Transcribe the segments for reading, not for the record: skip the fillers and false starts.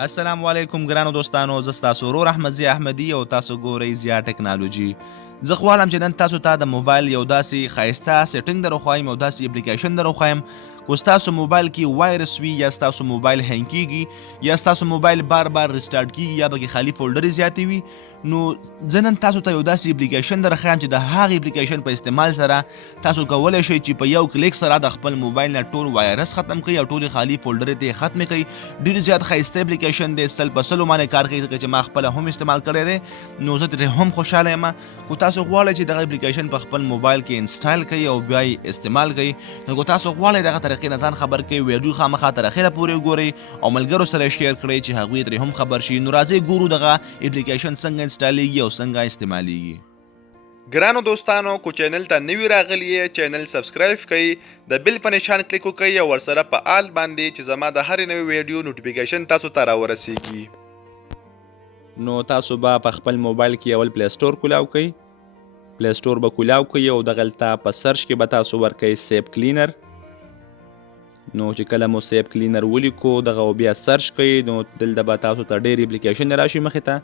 السلام علیکم ګرانو دوستانو، زه ستاسو ورور احمد ضیا احمدي او تاسو ګورئ ضیا ټکنالوژي. زه غواړم چې نن تاسو ته د موبایل یو داسې ښایسته سیټنګ در وښایم، یو داسې اپلیکیشن در وښایم کو ستاسو موبایل کې وایرس وي یا ستاسو موبایل هینګ کیږي یا ستاسو موبایل بار بار ریسټارټ کیږي یا پکې خالي فولډرې زیاتې وي، نو زه نن تاسو ته یو داسې اپلیکیشن در ښایم چې د هغې اپلیکیشن په استعمال سره تاسو کولی شئ چې په یو کلیک سره د خپل موبایل نه ټول وایرس ختم کړئ او ټولې خالي فولډرې ته یې ختمې کړئ. ډېر زیات ښایسته اپلیکیشن دی، سل په سلو باندې کار کوي ځکه چې ما خپله هم استعمال کړی دی، نو زه ترې هم خوشحاله یم. خو تاسو غواړئ چې دغه اپلیکیشن په خپل موبایل کې انسټال کړئ او بیا یې استعمال کړئ، نو که تاسو غواړئ دغه طریقې نه ځان خبر کړئ، ویډیو خامخا تر اخره پورې وګورئ او ملګرو سره یې شیر کړئ چې هغوی ترې هم خبر شي. نو راځئ ګورو دغه اپلیکیشن څنګه انسټالیږي او څنګه استعمالیږي. ګرانو دوستانو، کو چینل ته نوی راغلی یې چینل سبسکرایب کړئ، د بیل په نشان کلیک وکړئ او ورسره په آل باندې چې زما د هرې نوې ویډیو نوټیفیکیشن تاسو ته راورسیږي. نو تاسو به په خپل موبایل کې اول پلی سټور کولاو کړئ، پلی سټور به کولاو کړئ او دغلته په سرچ کې به تاسو ورکړئ سیپ کلینر. نو چې کله مو سیپ کلینر ولیکو دغه بیا سرچ کړئ، نو دلته به تاسو ته ډېر اپلیکیشن راشي مخې ته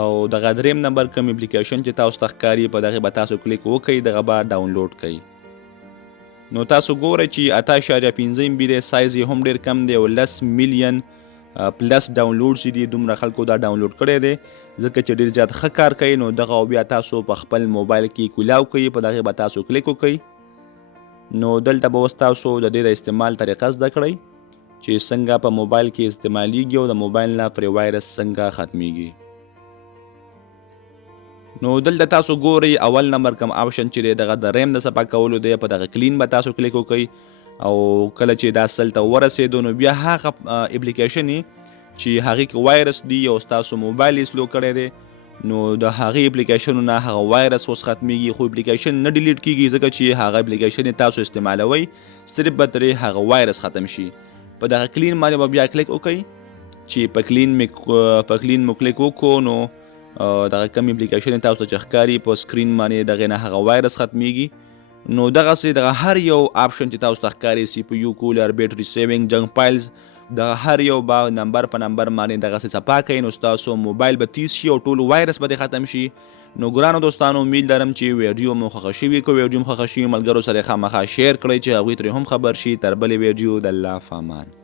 او دغه دریم نمبر کوم اپلیکیشن چې تاسو ته ښکاري په دغې به تاسو کلیک وکړئ، دغه به ډاونلوډ کړئ. نو تاسو ګورئ چې 8.15 MB دی، سایز یې هم ډېر کم دی او 10 میلیون پلس ډاونلوډ چې دي، دومره خلکو دا ډاونلوډ کړی دی ځکه چې ډېر زیات ښه کار کوي. نو دغه بیا تاسو په خپل موبایل کې کولاو کړئ، په دغې به تاسو کلیک وکړئ. نو دلته به اوس تاسو د دې د استعمال طریقه زده کړئ چې څنګه په موبایل کې استعمالیږي او د موبایل نه پرې وایرس څنګه ختمیږي. نو دلته تاسو ګورئ اول نمبر کوم آپشن چې دی دغه د ریم د صفا کولو دی، په دغه کلین به تاسو کلیک وکړئ او کله چې دا سل ته ورسېدو نو بیا هغه اپلیکیشن چې هغې کې وایرس دی او ستاسو موبایل یې سلو کړی دی، نو د هغې اپلیکیشنو نه هغه وایرس اوس ختمیږي، خو اپلیکیشن نه ډیلیټ کیږي ځکه چې هغه اپلیکیشن یې تاسو استعمالوئ، صرف به ترې هغه وایرس ختم شي. په دغه کلین باندې به بیا کلیک وکړئ چې په کلین مو کلیک وکړو نو دغه کم اپلیکیشن تاسو ته چې ښکاري په سکرین باندې دغې نه هغه وایرس ختمیږي. نو دغسې دغه هر یو آپشن چې تاسو ته ښکاري سی پی یو کولر، بیټري سیوینګ، جنک فایلز، دغه هر یو به نمبر په نمبر باندې دغسې صفا کوئ، نو ستاسو موبایل به تیز شي او ټول وایرس به دې ختم شي. نو ګرانو دوستانو، امید لرم چې ویډیو مو خوښه شوي. که ویډیو مو خوښه شوي ملګرو سره یې خامخا شیر کړئ چې هغوی ترې هم خبر شي. تر بلې ویډیو د الله په امان.